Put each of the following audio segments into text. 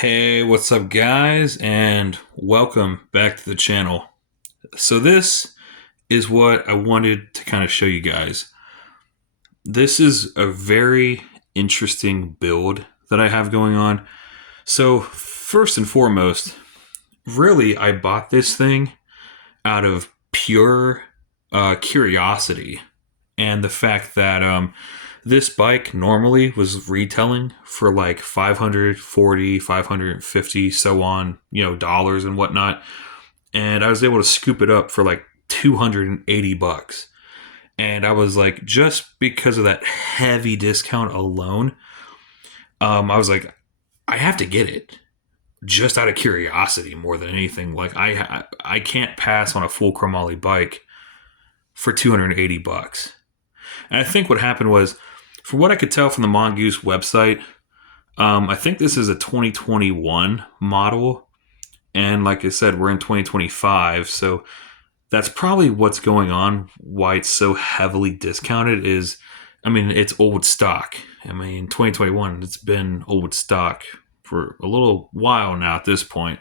Hey, what's up, guys, and welcome back to the channel. So, this is what I wanted to kind of show you guys. This is a very interesting build that I have going on. So, first and foremost, really, I bought this thing out of pure curiosity and the fact that this bike normally was retailing for like 540, 550, so on, dollars and whatnot. And I was able to scoop it up for like 280 bucks. And I was like, just because of that heavy discount alone, I was like, I have to get it just out of curiosity more than anything. Like I can't pass on a full chromoly bike for 280 bucks. And I think what happened was, from what I could tell from the Mongoose website, I think this is a 2021 model. And like I said, we're in 2025. So that's probably what's going on. Why it's so heavily discounted is, it's old stock. 2021, it's been old stock for a little while now at this point.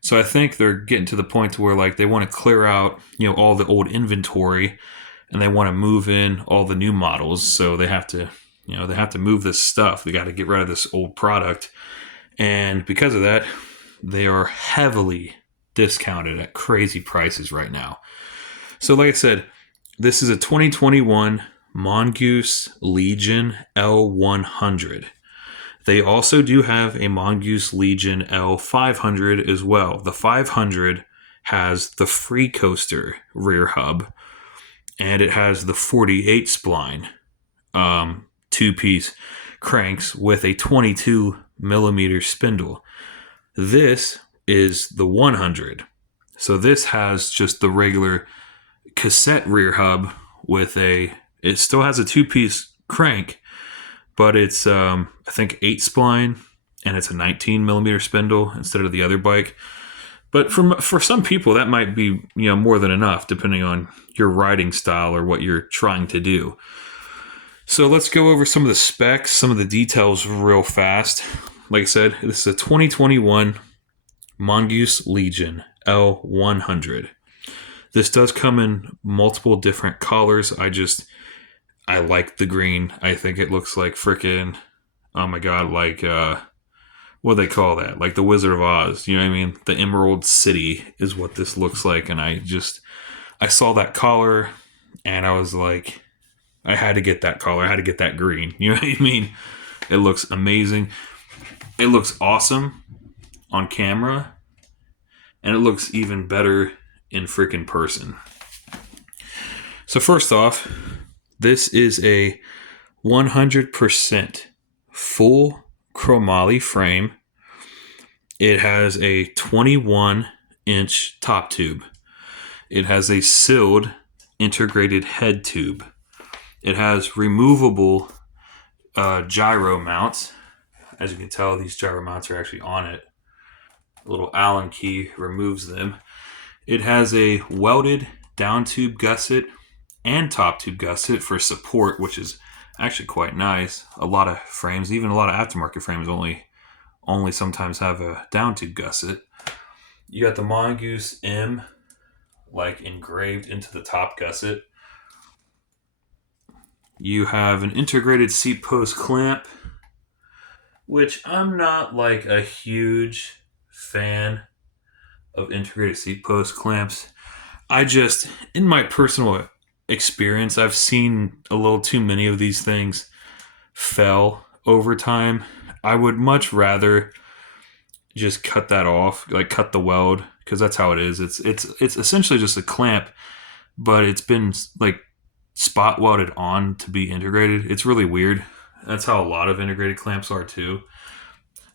So I think they're getting to the point to where like they want to clear out, all the old inventory, and they want to move in all the new models. So they have to, move this stuff. They got to get rid of this old product. And because of that, they are heavily discounted at crazy prices right now. So like I said, this is a 2021 Mongoose Legion L100. They also do have a Mongoose Legion L500 as well. The 500 has the free coaster rear hub, and it has the 48 spline two-piece cranks with a 22 millimeter spindle. This is the 100. So this has just the regular cassette rear hub with it still has a two-piece crank, but it's I think 8 spline, and it's a 19 millimeter spindle instead of the other bike. But for some people, that might be more than enough, depending on your riding style or what you're trying to do. So let's go over some of the specs, some of the details real fast. Like I said, this is a 2021 Mongoose Legion L100. This does come in multiple different colors. I like the green. I think it looks like freaking, oh my god, like what do they call that? Like the Wizard of Oz. You know what I mean? The Emerald City is what this looks like. And I saw that collar, and I was like, I had to get that collar. I had to get that green. You know what I mean? It looks amazing. It looks awesome on camera, and it looks even better in freaking person. So first off, this is a 100% full chromoly frame. It has a 21-inch top tube. It has a sealed integrated head tube. It has removable gyro mounts. As you can tell, these gyro mounts are actually on it. A little Allen key removes them. It has a welded down tube gusset and top tube gusset for support, which is actually quite nice. A lot of frames, even a lot of aftermarket frames, only sometimes have a down tube gusset. You got the Mongoose M like engraved into the top gusset. You have an integrated seat post clamp, which I'm not like a huge fan of integrated seat post clamps. In my personal experience, I've seen a little too many of these things fail over time. I would much rather just cut that off, like cut the weld, because that's how it is. It's essentially just a clamp, but it's been like spot welded on to be integrated. It's really weird. That's how a lot of integrated clamps are too.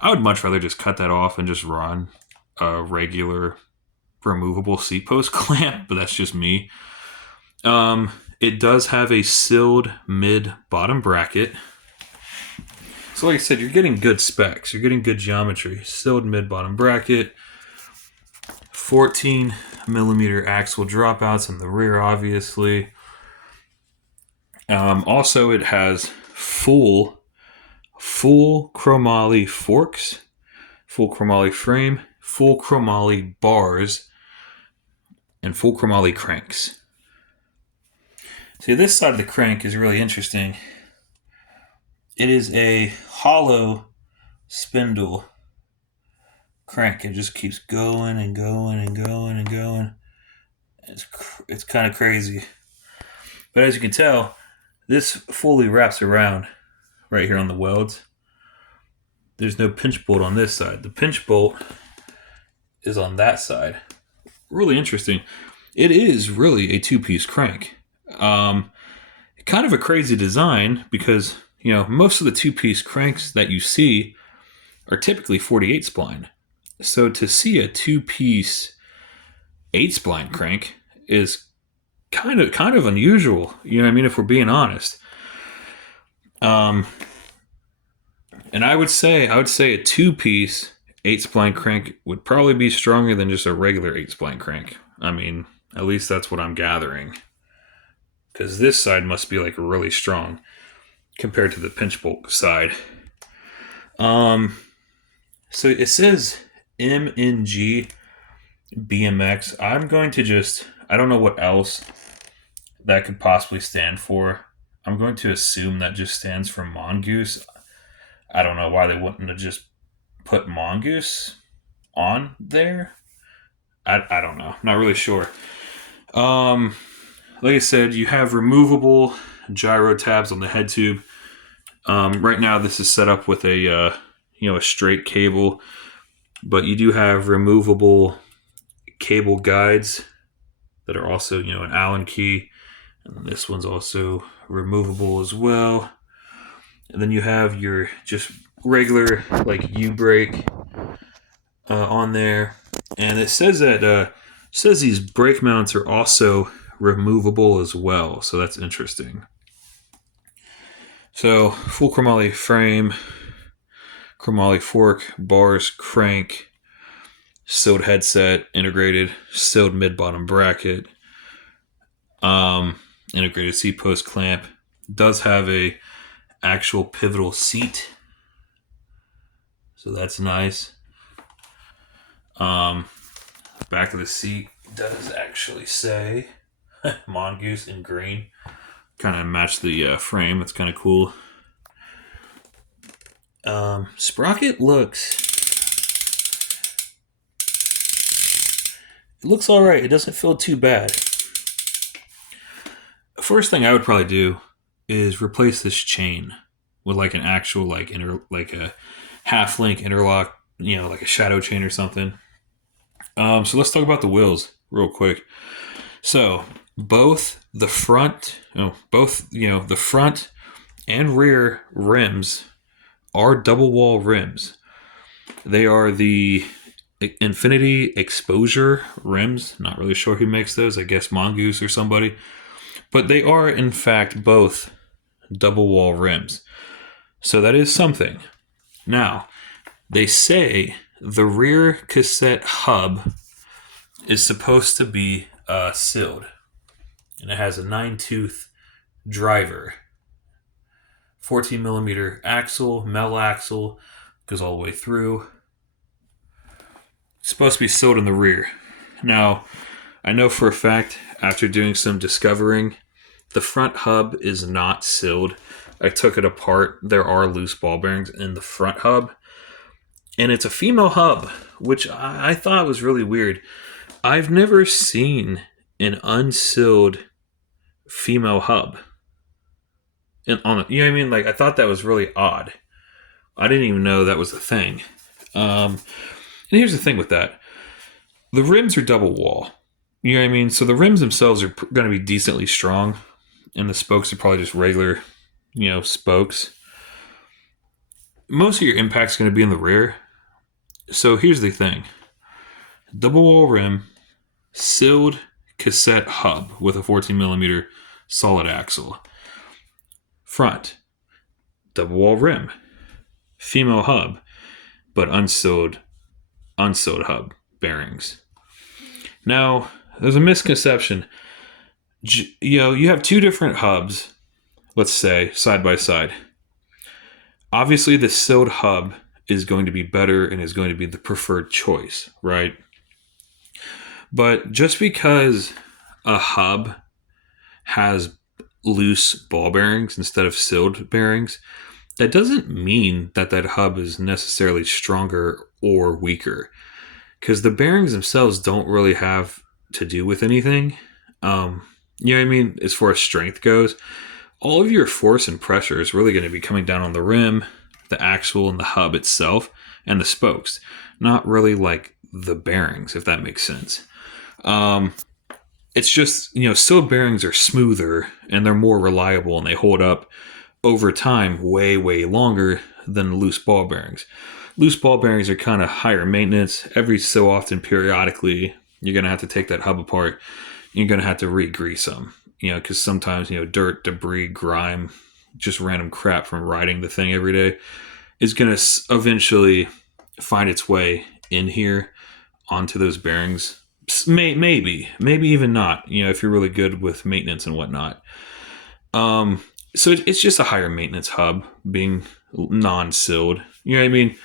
I would much rather just cut that off and just run a regular removable seat post clamp, but that's just me. It does have a sealed mid bottom bracket. So like I said, you're getting good specs. You're getting good geometry. Sealed mid bottom bracket. 14 millimeter axle dropouts in the rear, obviously. Also, it has full chromoly forks full chromoly frame, full chromoly bars, and full chromoly cranks. See, this side of the crank is really interesting. It is a hollow spindle crank. It just keeps going and going and going and going. It's kind of crazy. But as you can tell, this fully wraps around right here on the welds. There's no pinch bolt on this side. The pinch bolt is on that side. Really interesting. It is really a two-piece crank. Kind of a crazy design because, most of the two-piece cranks that you see are typically 48 spline. So to see a two-piece 8 spline crank is kind of unusual. If we're being honest. And I would say a two-piece 8 spline crank would probably be stronger than just a regular 8 spline crank. At least that's what I'm gathering. Because this side must be like really strong compared to the pinch bolt side. So it says MNG BMX. I'm going to I don't know what else that could possibly stand for. I'm going to assume that just stands for Mongoose. I don't know why they wouldn't have just put Mongoose on there. I don't know. Not really sure. Like I said, you have removable gyro tabs on the head tube. Right now, this is set up with a straight cable, but you do have removable cable guides that are also an Allen key, and this one's also removable as well. And then you have your just regular U-brake on there, and it says that these brake mounts are also removable as well, so that's interesting. So full chromoly frame, chromoly fork, bars, crank, sewed headset, integrated sewed mid-bottom bracket, integrated seat post clamp. Does have a actual pivotal seat, so that's nice. Back of the seat does actually say Mongoose in green. Kind of match the frame. That's kind of cool. Sprocket looks all right. It doesn't feel too bad. First thing I would probably do is replace this chain with an actual a half link interlock, like a shadow chain or something. So let's talk about the wheels real quick. So both the front and rear rims are double wall rims. They are the Infinity Exposure rims. Not really sure who makes those. I guess Mongoose or somebody. But they are, in fact, both double wall rims. So that is something. Now, they say the rear cassette hub is supposed to be sealed. And it has a 9-tooth driver. 14 millimeter axle, metal axle, goes all the way through. It's supposed to be sealed in the rear. Now, I know for a fact, after doing some discovering, the front hub is not sealed. I took it apart. There are loose ball bearings in the front hub. And it's a female hub, which I thought was really weird. I've never seen an unsealed female hub. And I thought that was really odd. I didn't even know that was a thing. And here's the thing with that. The rims are double wall. You know what I mean? So the rims themselves are going to be decently strong. And the spokes are probably just regular, spokes. Most of your impact's going to be in the rear. So here's the thing. Double wall rim, sealed cassette hub with a 14 millimeter solid axle. Front, double wall rim, female hub, but unsealed hub bearings. Now, there's a misconception. You have two different hubs, let's say, side by side. Obviously, the sealed hub is going to be better and is going to be the preferred choice, right? But just because a hub has loose ball bearings instead of sealed bearings, that doesn't mean that that hub is necessarily stronger or weaker, because the bearings themselves don't really have to do with anything. You know what I mean? As far as strength goes, all of your force and pressure is really going to be coming down on the rim, the axle, and the hub itself, and the spokes. Not really like the bearings, if that makes sense. It's just, sealed bearings are smoother and they're more reliable and they hold up over time way, way longer than loose ball bearings. Loose ball bearings are kind of higher maintenance. Every so often, periodically, you're going to have to take that hub apart. You're going to have to re-grease them, because sometimes, dirt, debris, grime, just random crap from riding the thing every day is going to eventually find its way in here onto those bearings. Maybe even not, if you're really good with maintenance and whatnot. So it's just a higher maintenance hub being non-sealed. You know what I mean?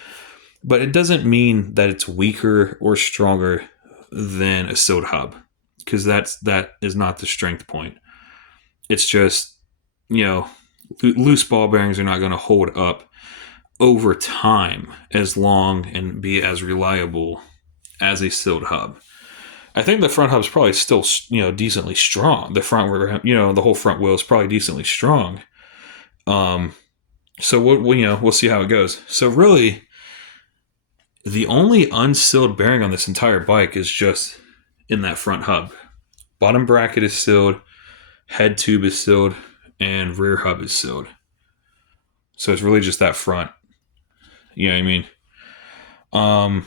But it doesn't mean that it's weaker or stronger than a sealed hub, because that is not the strength point. It's just, loose ball bearings are not going to hold up over time as long and be as reliable as a sealed hub. I think the front hub's probably still, decently strong. The front, the whole front wheel is probably decently strong. So we'll see how it goes. So really, the only unsealed bearing on this entire bike is just in that front hub. Bottom bracket is sealed, head tube is sealed, and rear hub is sealed. So it's really just that front. You know what I mean?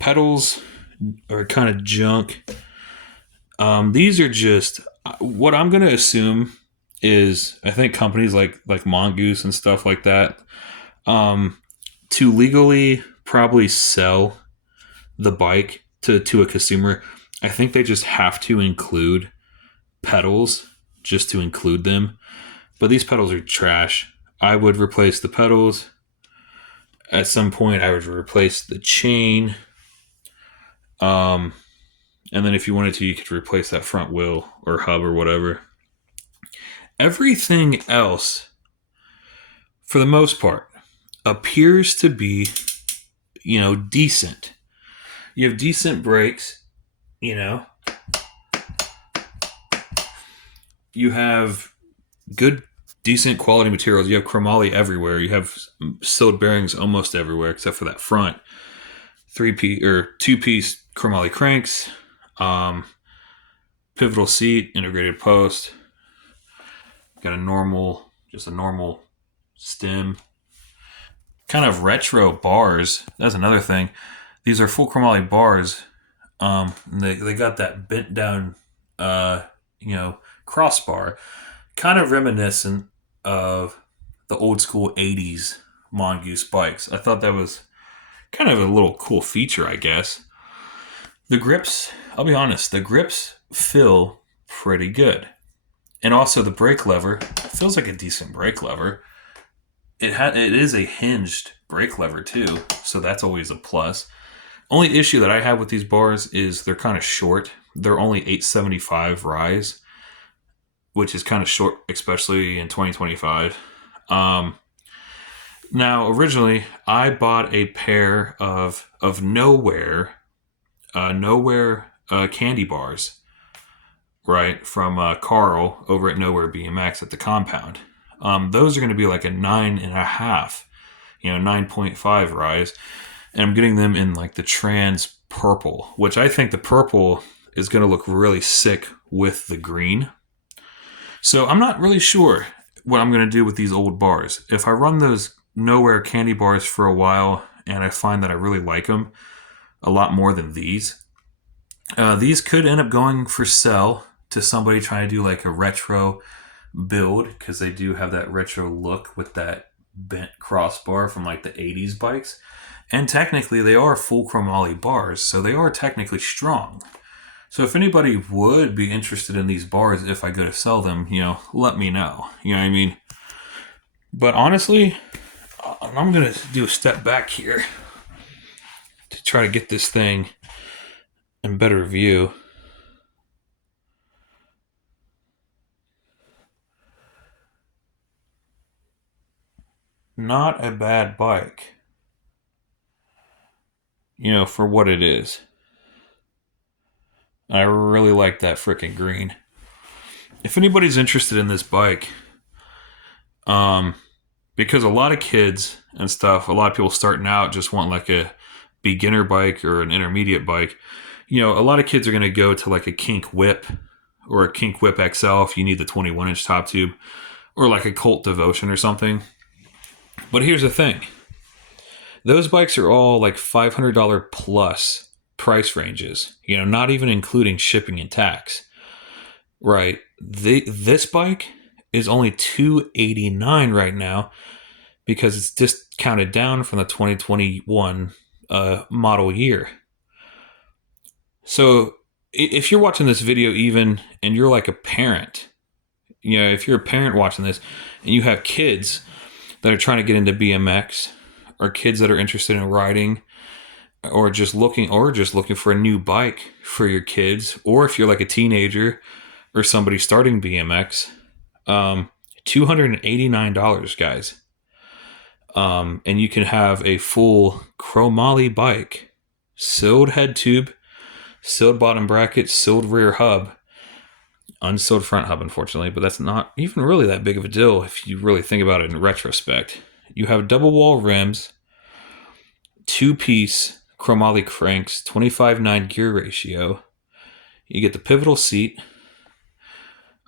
Pedals are kind of junk. These are just what I'm going to assume is, I think companies like Mongoose and stuff like that, to legally probably sell the bike to a consumer, I think they just have to include pedals just to include them. But these pedals are trash. I would replace the pedals. At some point, I would replace the chain. And then if you wanted to, you could replace that front wheel or hub or whatever. Everything else, for the most part, appears to be, decent. You have decent brakes, You have good, decent quality materials. You have chromoly everywhere. You have sealed bearings almost everywhere except for that front. 3-piece or 2-piece chromoly cranks, pivotal seat, integrated post. Got a normal stem. Kind of retro bars. That's another thing. These are full chromoly bars. They got that bent down, crossbar, kind of reminiscent of the old school 80s Mongoose bikes. I thought that was kind of a little cool feature, I guess. The grips, I'll be honest, the grips feel pretty good. And also the brake lever feels like a decent brake lever. It is a hinged brake lever too, so that's always a plus. Only issue that I have with these bars is they're kind of short. They're only 875 rise, which is kind of short, especially in 2025. Now, originally, I bought a pair of Nowhere candy bars, right, from Carl over at Nowhere BMX at the compound. Those are going to be like a 9.5, 9.5 rise. And I'm getting them in like the trans purple, which I think the purple is going to look really sick with the green. So I'm not really sure what I'm going to do with these old bars. If I run those Nowhere candy bars for a while and I find that I really like them a lot more than these could end up going for sale to somebody trying to do like a retro build, because they do have that retro look with that bent crossbar from like the 80s bikes. And technically they are full chromoly bars, so they are technically strong. So if anybody would be interested in these bars, if I go to sell them, let me know. You know what I mean? But honestly, I'm going to do a step back here to try to get this thing in better view. Not a bad bike, for what it is. I really like that freaking green. If anybody's interested in this bike, because a lot of kids and stuff, a lot of people starting out just want like a beginner bike or an intermediate bike. A lot of kids are going to go to like a Kink Whip or a Kink Whip XL if you need the 21-inch top tube, or like a Colt Devotion or something. But here's the thing. Those bikes are all like $500 plus price ranges, not even including shipping and tax. Right. This bike is only $289 right now because it's discounted down from the 2021 model year. So if you're watching this video even and you're like a parent, if you're a parent watching this and you have kids that are trying to get into BMX, or kids that are interested in riding, or just looking for a new bike for your kids, or if you're like a teenager or somebody starting BMX, $289, guys. And you can have a full chromoly bike, sealed head tube, sealed bottom bracket, sealed rear hub, unsealed front hub, unfortunately, but that's not even really that big of a deal if you really think about it in retrospect. You have double wall rims, 2-piece chromoly cranks, 25/9 gear ratio. You get the pivotal seat.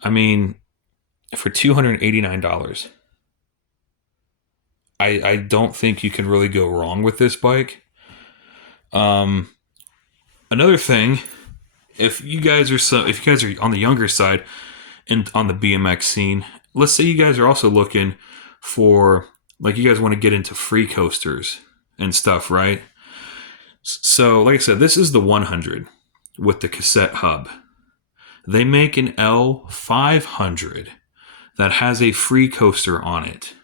I mean, for $289, I don't think you can really go wrong with this bike. Another thing, if you guys are on the younger side and on the BMX scene, let's say you guys are also looking for, like, you guys want to get into free coasters and stuff, right? So, like I said, this is the 100 with the cassette hub. They make an L500 that has a free coaster on it.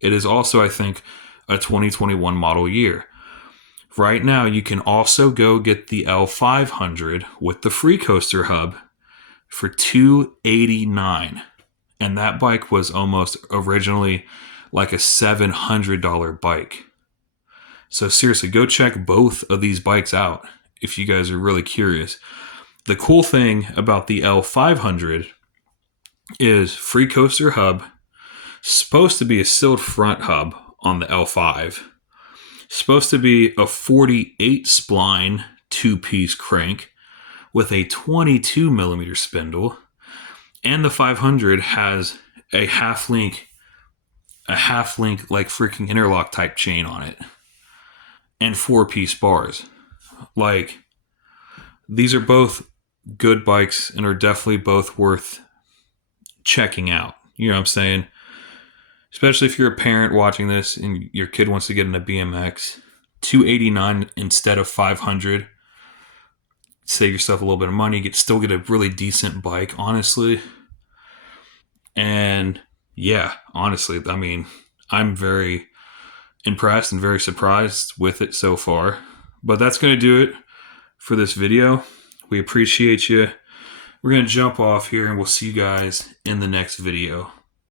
It is also, I think, a 2021 model year. Right now, you can also go get the L500 with the free coaster hub for $289. And that bike was almost originally like a $700 bike. So seriously, go check both of these bikes out if you guys are really curious. The cool thing about the L500 is free coaster hub, supposed to be a sealed front hub on the L5, supposed to be a 48 spline 2-piece crank with a 22 millimeter spindle, and the 500 has a half link like freaking interlock type chain on it, and 4-piece bars. Like, these are both good bikes and are definitely both worth checking out. You know what I'm saying? Especially if you're a parent watching this and your kid wants to get into BMX. $289 instead of $500. Save yourself a little bit of money. Still get a really decent bike, honestly. And yeah, honestly, I mean, I'm very impressed and very surprised with it so far. But that's going to do it for this video. We appreciate you. We're going to jump off here and we'll see you guys in the next video.